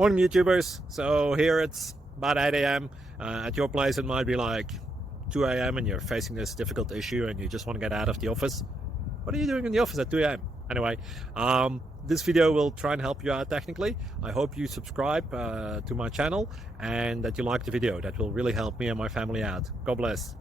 Morning YouTubers. So here it's about 8 a.m. At your place it might be like 2 a.m. and you're facing this difficult issue and you just want to get out of the office. What are you doing in the office at 2 a.m.? Anyway, this video will try and help you out technically. I hope you subscribe to my channel and that you like the video. That will really help me and my family out. God bless.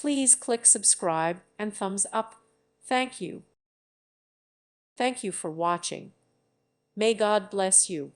Please click subscribe and thumbs up. Thank you. Thank you for watching. May God bless you.